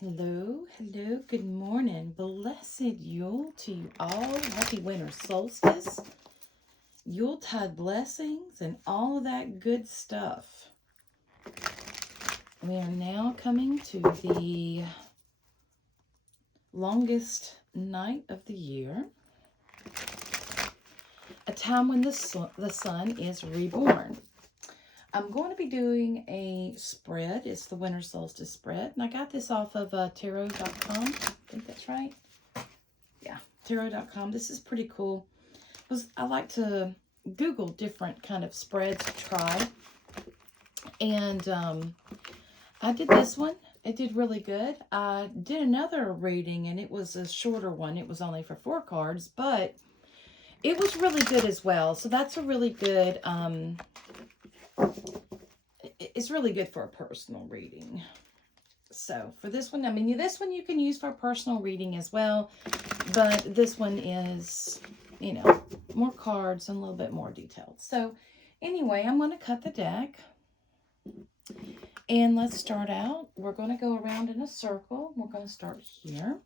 Hello, hello, good morning. Blessed Yule to you all. Happy winter solstice, Yuletide blessings, and all of that good stuff. We are now coming to the longest night of the year, a time when the sun is reborn. I'm going to be doing a spread. It's the winter solstice spread, and I got this off of tarot.com. I think that's right. Yeah, tarot.com. This is pretty cool. I like to Google different kind of spreads to try. And I did this one. It did really good. I did another reading, and it was a shorter one. It was only for 4 cards, but it was really good as well. So that's a really good, it's really good for a personal reading. So for this one, I mean, this one you can use for a personal reading as well, but this one is, you know, more cards and a little bit more detailed. So anyway, I'm going to cut the deck. And let's start out. We're going to go around in a circle. We're going to start here.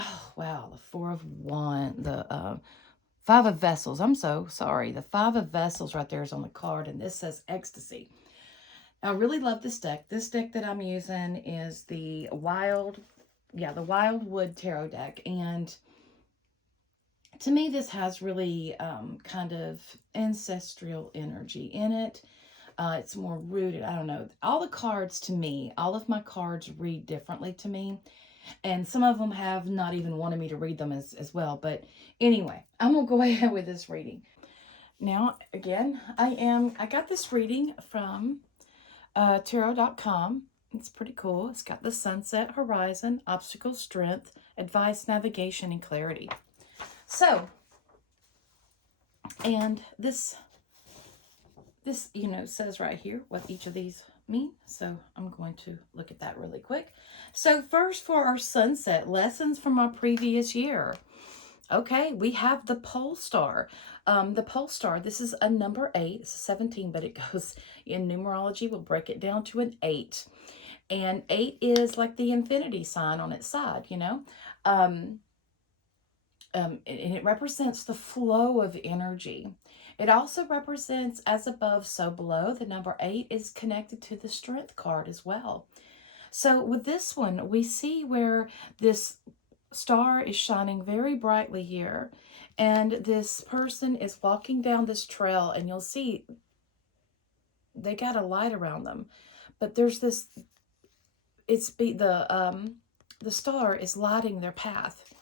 Oh, wow. The 4 of Wands. The 5 of Vessels. I'm so sorry. The 5 of Vessels right there is on the card, and this says Ecstasy. I really love this deck. This deck that I'm using is the Wildwood Tarot deck. And to me, this has really kind of ancestral energy in it. It's more rooted. I don't know. All the cards to me, all of my cards read differently to me. And some of them have not even wanted me to read them as well. But anyway, I'm going to go ahead with this reading. Now, again, I got this reading from tarot.com. It's pretty cool. It's got the sunset, horizon, obstacle, strength, advice, navigation, and clarity. So, and this says right here what each of these mean. So I'm going to look at that really quick. So first, for our sunset, lessons from our previous year. Okay, we have the pole star. The pole star, this is a number 8. It's 17, but it goes in numerology. We'll break it down to an 8. And 8 is like the infinity sign on its side, and it represents the flow of energy. It also represents as above, so below. The number 8 is connected to the strength card as well. So with this one, we see where this star is shining very brightly here. And this person is walking down this trail, and you'll see they got a light around them. But there's this, the star is lighting their path.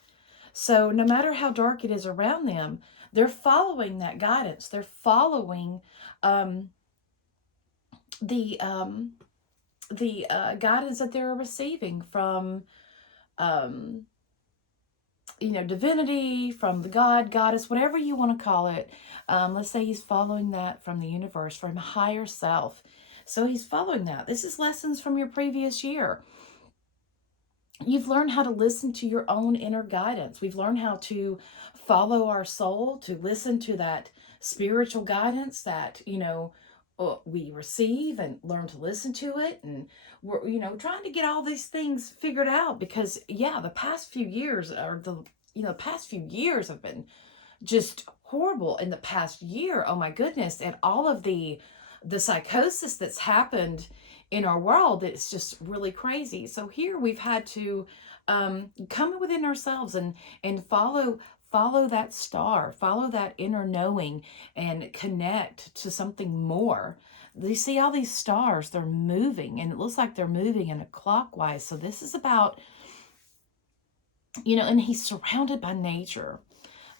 So no matter how dark it is around them, they're following that guidance. They're following the guidance that they're receiving from, divinity, from the God, goddess, whatever you want to call it. Let's say he's following that from the universe, from higher self. So he's following that. This is lessons from your previous year. You've learned how to listen to your own inner guidance. We've learned how to follow our soul, to listen to that spiritual guidance that, we receive, and learn to listen to it. And we're, trying to get all these things figured out because, the past few years have been just horrible. In the past year, oh my goodness, and all of the psychosis that's happened in our world, it's just really crazy. So here we've had to come within ourselves and follow that star, follow that inner knowing, and connect to something more. You see all these stars, they're moving, and it looks like they're moving in a clockwise. So this is about, and he's surrounded by nature.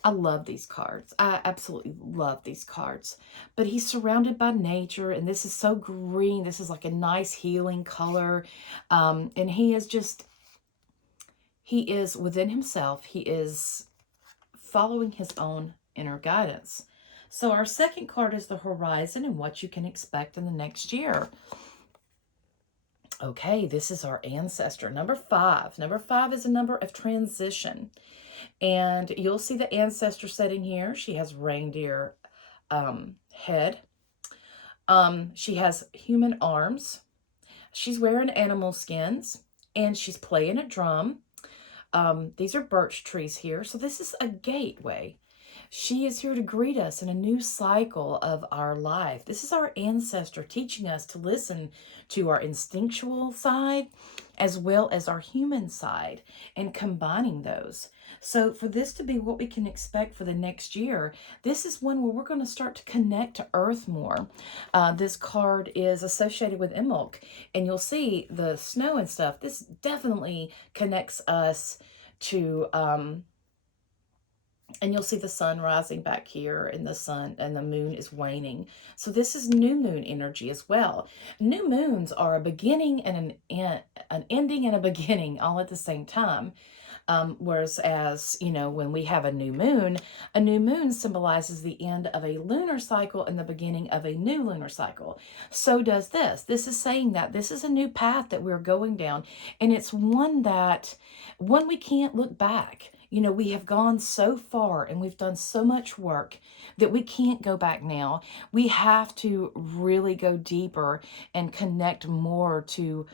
I love these cards. I absolutely love these cards. But he's surrounded by nature, and this is so green. This is like a nice healing color. And he is within himself. He is following his own inner guidance. So our second card is the horizon and what you can expect in the next year. Okay, this is our ancestor, number 5. Number 5 is a number of transition. And you'll see the ancestor sitting here. She has reindeer head. She has human arms. She's wearing animal skins. And she's playing a drum. These are birch trees here. So this is a gateway. She is here to greet us in a new cycle of our life. This is our ancestor teaching us to listen to our instinctual side as well as our human side and combining those. So for this to be what we can expect for the next year, this is one where we're going to start to connect to Earth more. This card is associated with Imbolc, and you'll see the snow and stuff. This definitely connects us to and you'll see the sun rising back here and the sun and the moon is waning. So this is new moon energy as well. New moons are a beginning and an ending and a beginning all at the same time. Whereas, when we have a new moon symbolizes the end of a lunar cycle and the beginning of a new lunar cycle. So does this. This is saying that this is a new path that we're going down, and it's one we can't look back. We have gone so far and we've done so much work that we can't go back now. We have to really go deeper and connect more to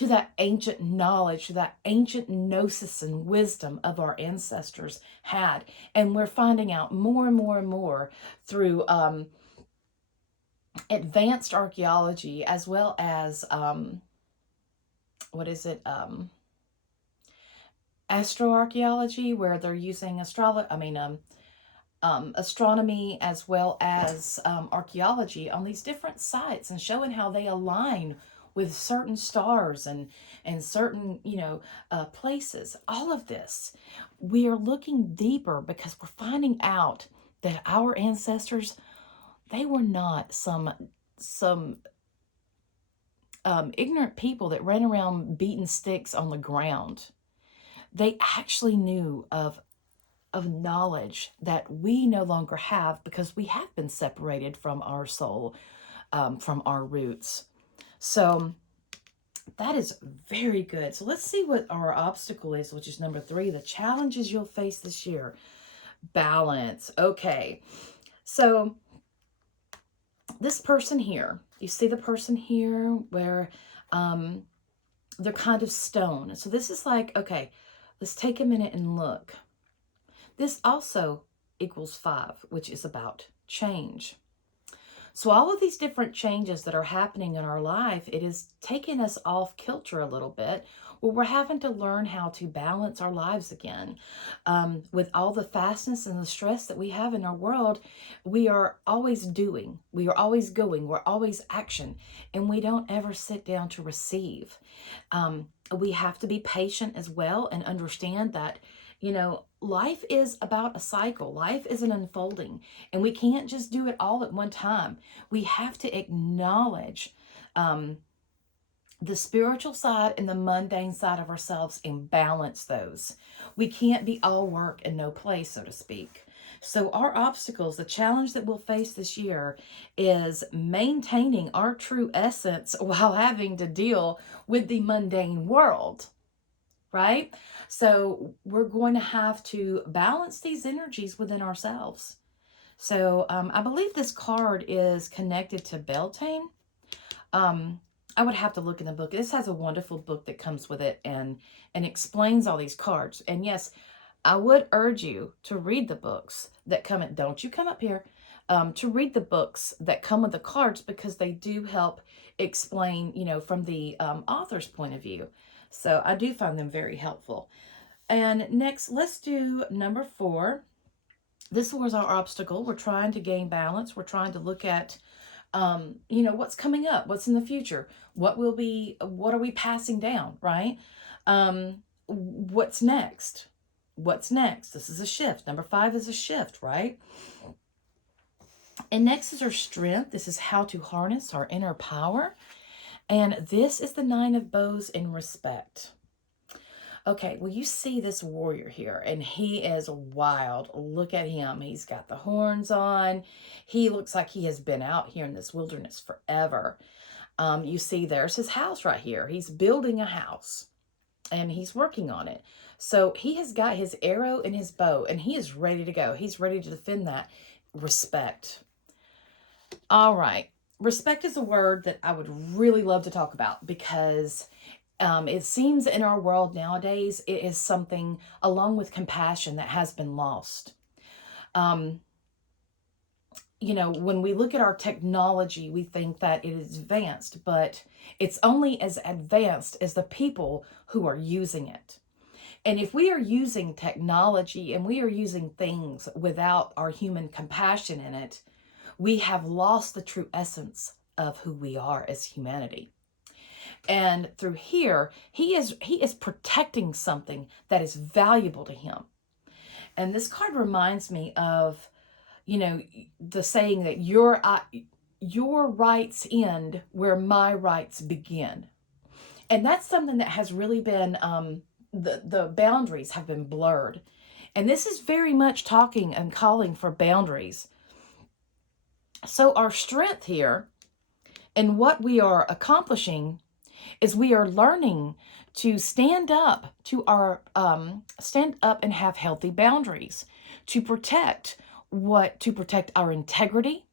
that ancient knowledge, to that ancient gnosis and wisdom of our ancestors had. And we're finding out more and more and more through advanced archaeology, as well as, astroarchaeology, where they're using astronomy as well as archaeology on these different sites and showing how they align with certain stars and certain places. All of this, we are looking deeper because we're finding out that our ancestors, they were not some ignorant people that ran around beating sticks on the ground. They actually knew of knowledge that we no longer have because we have been separated from our soul, from our roots. So that is very good. So let's see what our obstacle is, which is number 3, the challenges you'll face this year. Balance. Okay. So this person here, you see the person here where they're kind of stone. So this is like, okay, let's take a minute and look. This also equals 5, which is about change. So all of these different changes that are happening in our life, it is taking us off kilter a little bit, where we're having to learn how to balance our lives again. With all the fastness and the stress that we have in our world, we are always doing, we are always going, we're always action, and we don't ever sit down to receive. We have to be patient as well and understand that, life is about a cycle. Life is an unfolding, and we can't just do it all at one time. We have to acknowledge the spiritual side and the mundane side of ourselves and balance those. We can't be all work and no play, so to speak. So our obstacles, the challenge that we'll face this year is maintaining our true essence while having to deal with the mundane world, right? So we're going to have to balance these energies within ourselves. So I believe this card is connected to Beltane. I would have to look in the book. This has a wonderful book that comes with it and explains all these cards. And yes, I would urge you to read the books that come in. Don't you come up here. To read the books that come with the cards, because they do help explain, from the author's point of view. So I do find them very helpful. And next, let's do number 4. This was our obstacle. We're trying to gain balance. We're trying to look at, what's coming up, what's in the future, what are we passing down, right? What's next? What's next? This is a shift. Number 5 is a shift, right? And next is our strength. This is how to harness our inner power. And this is the 9 of bows in respect. Okay, well, you see this warrior here, and he is wild. Look at him. He's got the horns on. He looks like he has been out here in this wilderness forever. You see, there's his house right here. He's building a house, and he's working on it. So he has got his arrow and his bow, and he is ready to go. He's ready to defend that. Respect. All right. Respect is a word that I would really love to talk about because it seems in our world nowadays, it is something along with compassion that has been lost. Um, when we look at our technology, we think that it is advanced, but it's only as advanced as the people who are using it. And if we are using technology and we are using things without our human compassion in it, we have lost the true essence of who we are as humanity. And through here, he is protecting something that is valuable to him. And this card reminds me of, the saying that your rights end where my rights begin. And that's something that has really been, the boundaries have been blurred. And this is very much talking and calling for boundaries. So our strength here and what we are accomplishing is we are learning to stand up and have healthy boundaries to protect our integrity,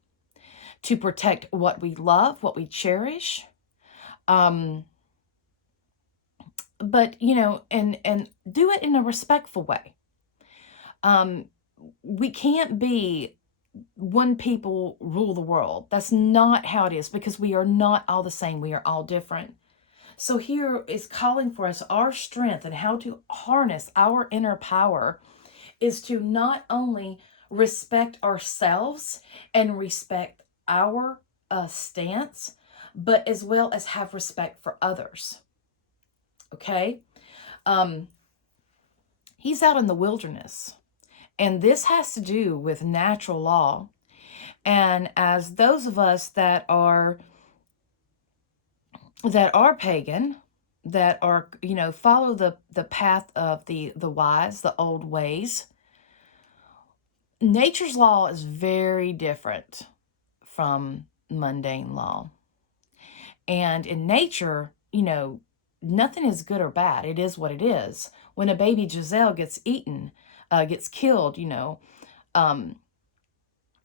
to protect what we love, what we cherish. But and do it in a respectful way. We can't be one people rule the world. That's not how it is, because we are not all the same. We are all different. So here is calling for us our strength and how to harness our inner power is to not only respect ourselves and respect our stance, but as well as have respect for others. Okay? He's out in the wilderness, and this has to do with natural law. And as those of us that are pagan, that are, follow the path of the wise, the old ways, nature's law is very different from mundane law. And in nature, nothing is good or bad. It is what it is. When a baby Giselle gets eaten, gets killed,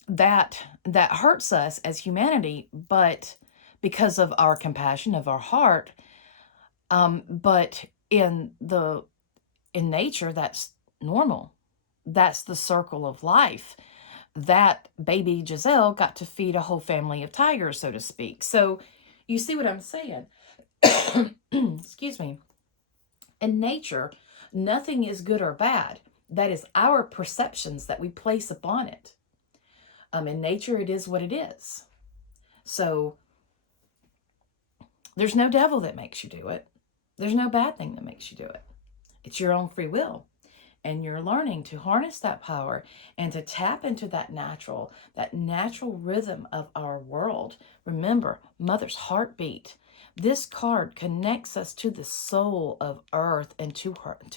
that hurts us as humanity, but because of our compassion of our heart, but in nature, that's normal. That's the circle of life. That baby Giselle got to feed a whole family of tigers, so to speak. So you see what I'm saying? Excuse me. In nature, nothing is good or bad. That is our perceptions that we place upon it. In nature, it is what it is. So there's no devil that makes you do it. There's no bad thing that makes you do it. It's your own free will. And you're learning to harness that power and to tap into that natural rhythm of our world. Remember, Mother's heartbeat. This card connects us to the soul of Earth and to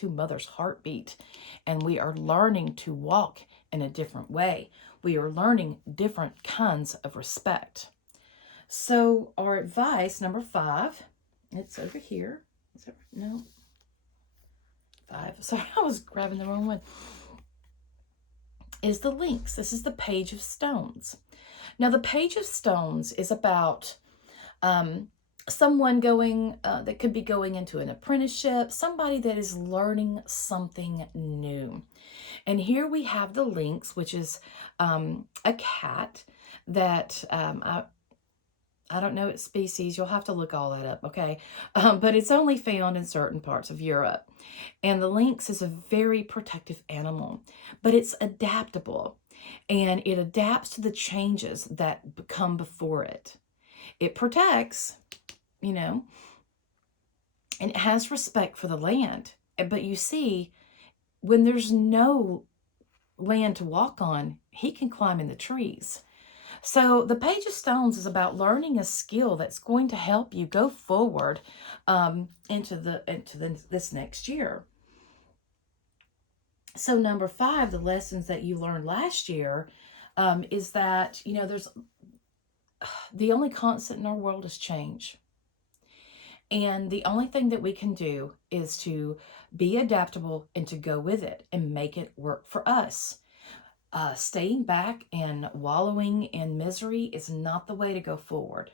Mother's heartbeat. And we are learning to walk in a different way. We are learning different kinds of respect. So our advice, number 5, it's over here. No. 5. Sorry, I was grabbing the wrong one. Is the links. This is the Page of Stones. Now, the Page of Stones is about someone that could be going into an apprenticeship, somebody that is learning something new. And here we have the links, which is a cat that I don't know its species. You'll have to look all that up, okay? But it's only found in certain parts of Europe. And the lynx is a very protective animal, but it's adaptable. And it adapts to the changes that come before it. It protects, and it has respect for the land. But you see, when there's no land to walk on, he can climb in the trees. So the Page of Stones is about learning a skill that's going to help you go forward into this next year. So number 5, the lessons that you learned last year, is that, there's the only constant in our world is change. And the only thing that we can do is to be adaptable and to go with it and make it work for us. Staying back and wallowing in misery is not the way to go forward.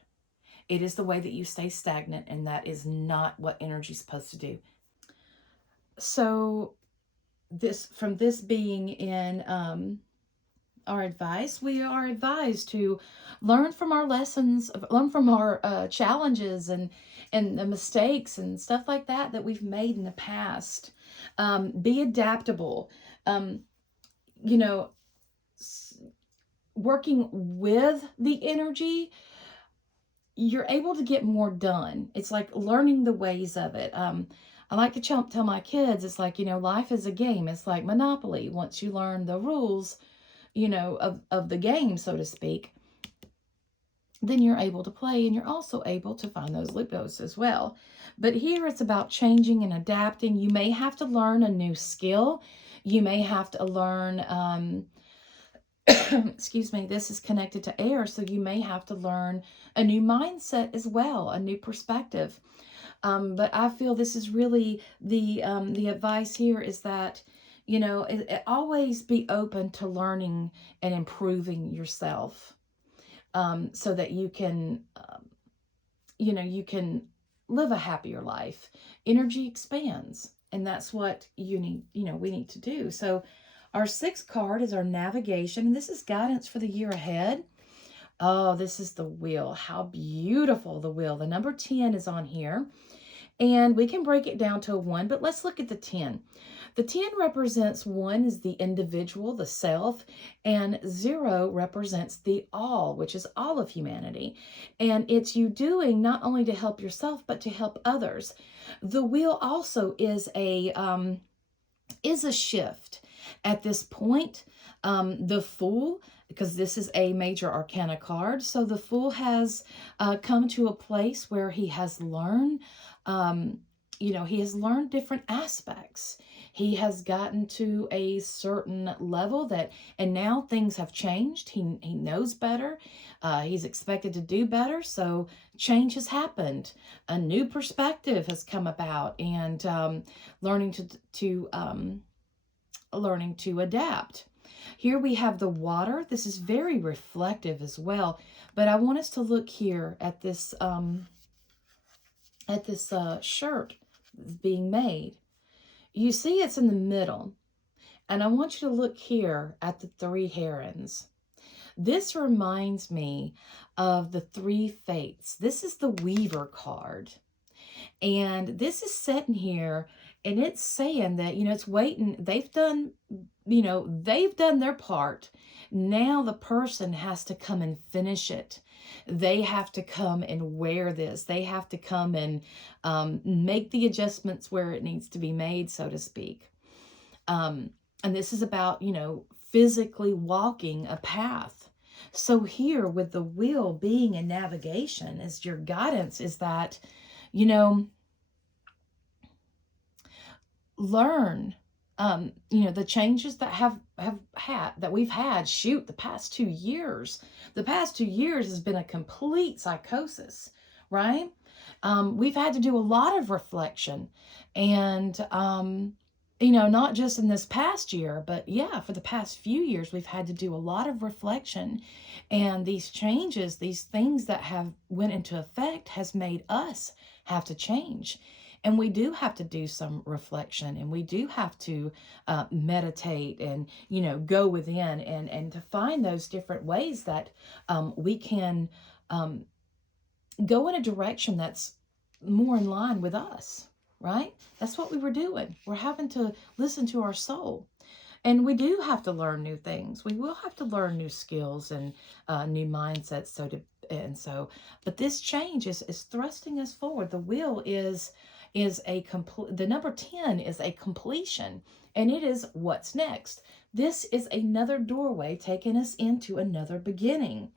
It is the way that you stay stagnant, and that is not what energy is supposed to do. So, this being in our advice, we are advised to learn from our lessons, learn from our challenges and the mistakes and stuff like that we've made in the past. Be adaptable. Um, you know, working with the energy, you're able to get more done. It's like learning the ways of it. I like to tell my kids, it's like, life is a game. It's like Monopoly. Once you learn the rules, of the game, so to speak, then you're able to play, and you're also able to find those loopholes as well. But here it's about changing and adapting. You may have to learn a new skill. You may have to learn, excuse me, this is connected to air, so you may have to learn a new mindset as well, a new perspective. But I feel this is really the advice here is that, always be open to learning and improving yourself, so that you can, you can live a happier life. Energy expands, and that's what we need to do. So our 6th card is our navigation, and this is guidance for the year ahead. Oh, this is the wheel. How beautiful the wheel. The number 10 is on here. And we can break it down to a 1, but let's look at the 10. The 10 represents 1 is the individual, the self, and 0 represents the all, which is all of humanity. And it's you doing not only to help yourself, but to help others. The wheel also is a shift. At this point, the Fool, because this is a major arcana card, so the Fool has come to a place where he has learned, he has learned different aspects. He has gotten to a certain level and now things have changed. He knows better. He's expected to do better. So change has happened. A new perspective has come about, and learning to adapt. Here we have the water. This is very reflective as well, but I want us to look here at this shirt that's being made. You see it's in the middle, and I want you to look here at the 3 herons. This reminds me of the 3 fates. This is the Weaver card, and this is sitting here, and it's saying that, it's waiting. They've done their part. Now the person has to come and finish it. They have to come and wear this. They have to come and make the adjustments where it needs to be made, so to speak. And this is about, physically walking a path. So here with the wheel being a navigation as your guidance is that, learn, the changes that we've had, the past 2 years. The past 2 years has been a complete psychosis, right? We've had to do a lot of reflection, and, not just in this past year, but for the past few years, we've had to do a lot of reflection, and these changes, these things that have went into effect has made us have to change. And we do have to do some reflection, and we do have to meditate and, go within and to find those different ways that we can go in a direction that's more in line with us, right? That's what we were doing. We're having to listen to our soul. And we do have to learn new things. We will have to learn new skills and new mindsets. But this change is thrusting us forward. The wheel is the number 10 is a completion, and it is what's next. This is another doorway taking us into another beginning.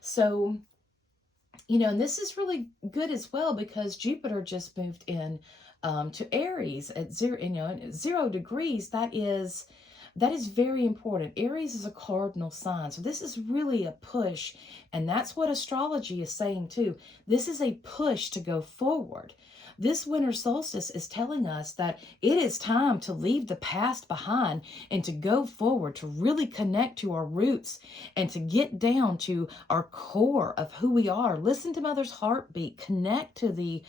So, and this is really good as well because Jupiter just moved in to Aries at 0 degrees. That is very important. Aries is a cardinal sign. So this is really a push. And that's what astrology is saying too. This is a push to go forward. This winter solstice is telling us that it is time to leave the past behind and to go forward, to really connect to our roots and to get down to our core of who we are. Listen to Mother's heartbeat. Connect to the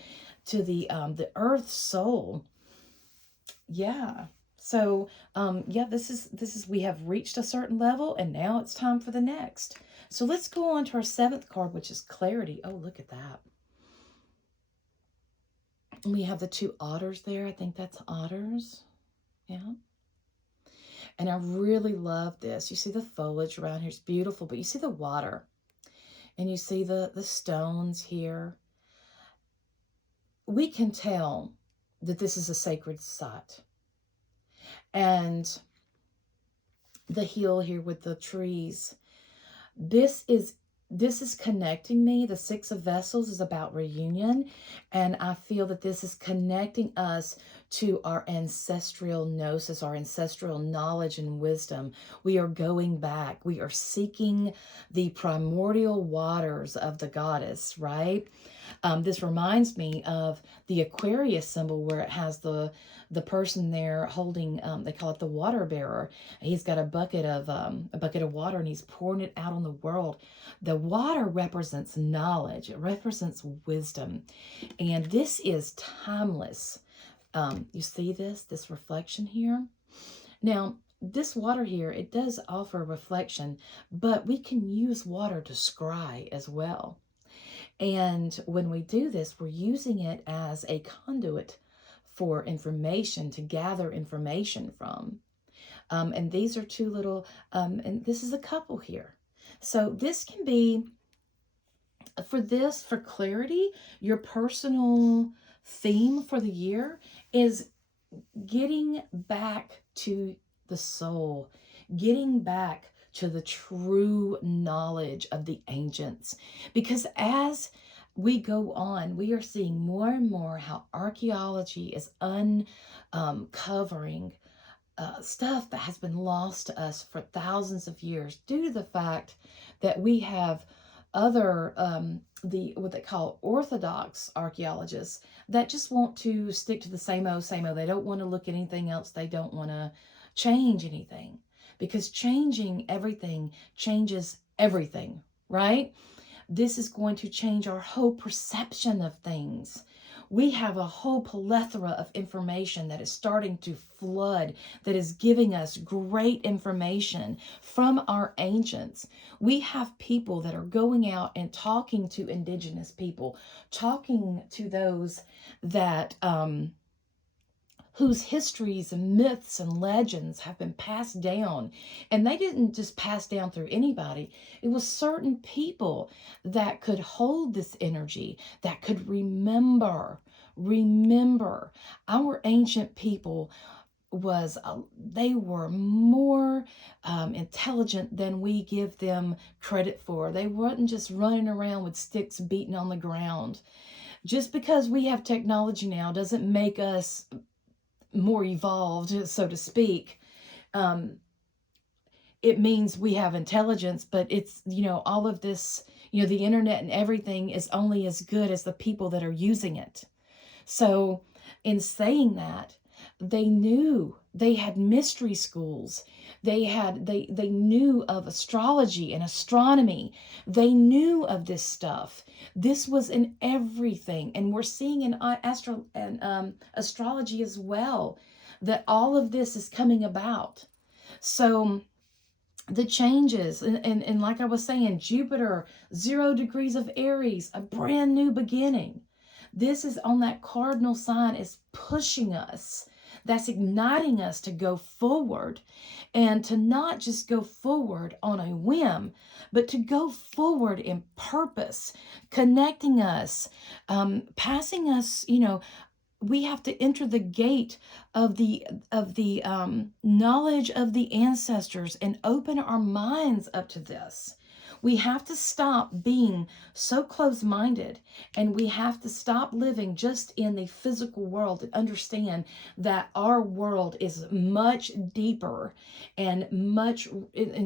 earth soul. Yeah. So, yeah, this is, we have reached a certain level and now it's time for the next. So let's go on to our 7th card, which is clarity. Oh, look at that. We have the 2 otters there. I think that's otters. Yeah. And I really love this. You see the foliage around here. It's beautiful, but you see the water and you see the stones here. We can tell that this is a sacred site. And the hill here with the trees. This is connecting me. The 6 of Vessels is about reunion. And I feel that this is connecting us to our ancestral gnosis, our ancestral knowledge and wisdom. We are going back. We are seeking the primordial waters of the goddess, right? This reminds me of the Aquarius symbol where it has the person there holding, they call it the water bearer. He's got a bucket of water and he's pouring it out on the world. The water represents knowledge. It represents wisdom. And this is timeless. You see this reflection here? Now, this water here, it does offer reflection, but we can use water to scry as well. And when we do this, we're using it as a conduit for information, to gather information from. And these are 2 little, and this is a couple here. So this can be, for clarity, your personal theme for the year is getting back to the soul, getting back to the true knowledge of the ancients. Because as we go on, we are seeing more and more how archaeology is uncovering stuff that has been lost to us for thousands of years due to the fact that we have other, what they call orthodox archaeologists that just want to stick to the same old, same old. They don't want to look at anything else. They don't want to change anything. Because changing everything changes everything, right? This is going to change our whole perception of things. We have a whole plethora of information that is starting to flood, that is giving us great information from our ancients. We have people that are going out and talking to indigenous people, talking to those that, whose histories and myths and legends have been passed down. And they didn't just pass down through anybody. It was certain people that could hold this energy, that could remember. Our ancient people they were more intelligent than we give them credit for. They weren't just running around with sticks beating on the ground. Just because we have technology now doesn't make us more evolved, so to speak. It means we have intelligence, but it's, all of this, the internet and everything is only as good as the people that are using it. So in saying that, they knew, they had mystery schools. They knew of astrology and astronomy. They knew of this stuff. This was in everything. And we're seeing in astrology as well, that all of this is coming about. So the changes, and like I was saying, Jupiter, 0 degrees of Aries, a brand new beginning. This is on that cardinal sign, is pushing us. That's igniting us to go forward, and to not just go forward on a whim, but to go forward in purpose, connecting us, passing us, we have to enter the gate of the knowledge of the ancestors and open our minds up to this. We have to stop being so close-minded, and we have to stop living just in the physical world and understand that our world is much deeper and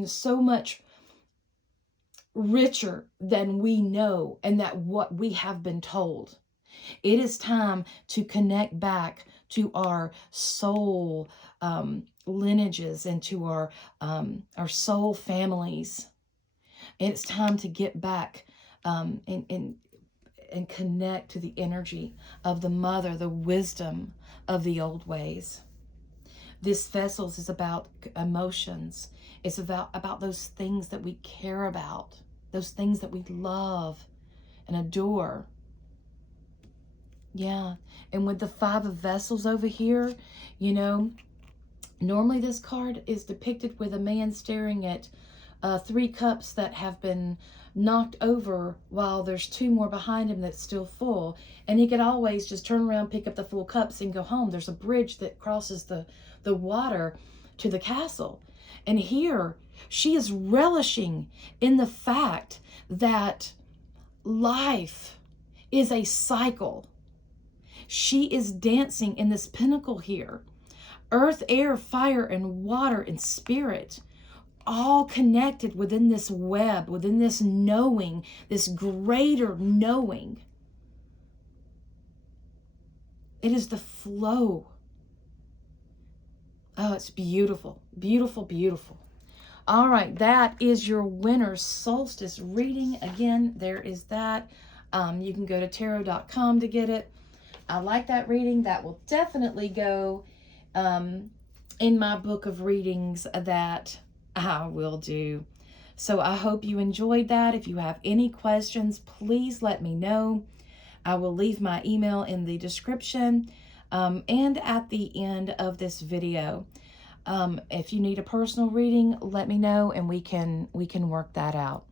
so much richer than we know and that what we have been told. It is time to connect back to our soul lineages and to our soul families. And it's time to get back and connect to the energy of the mother, the wisdom of the old ways. This vessels is about emotions. It's about those things that we care about, those things that we love and adore. Yeah. And with the Five of Vessels over here, you know, normally this card is depicted with a man staring at 3 cups that have been knocked over while there's 2 more behind him that's still full. And he could always just turn around, pick up the full cups and go home. There's a bridge that crosses the water to the castle. And here she is relishing in the fact that life is a cycle. She is dancing in this pinnacle here. Earth, air, fire, and water and spirit, all connected within this web, within this knowing, this greater knowing. It is the flow. Oh, it's beautiful, beautiful, beautiful. All right, that is your winter solstice reading. Again, there is that. You can go to tarot.com to get it. I like that reading. That will definitely go in my book of readings that I will do. So I hope you enjoyed that. If you have any questions, please let me know. I will leave my email in the description and at the end of this video. If you need a personal reading, let me know and we can work that out.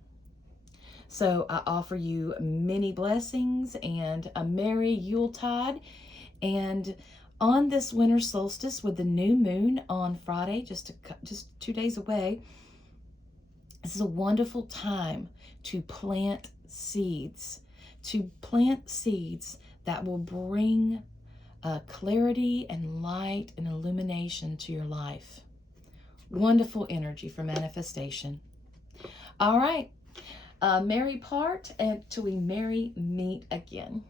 So I offer you many blessings and a merry Yuletide. And on this winter solstice with the new moon on Friday, just 2 days away, this is a wonderful time to plant seeds. That will bring clarity and light and illumination to your life. Wonderful energy for manifestation. All right. Merry part until we merry meet again.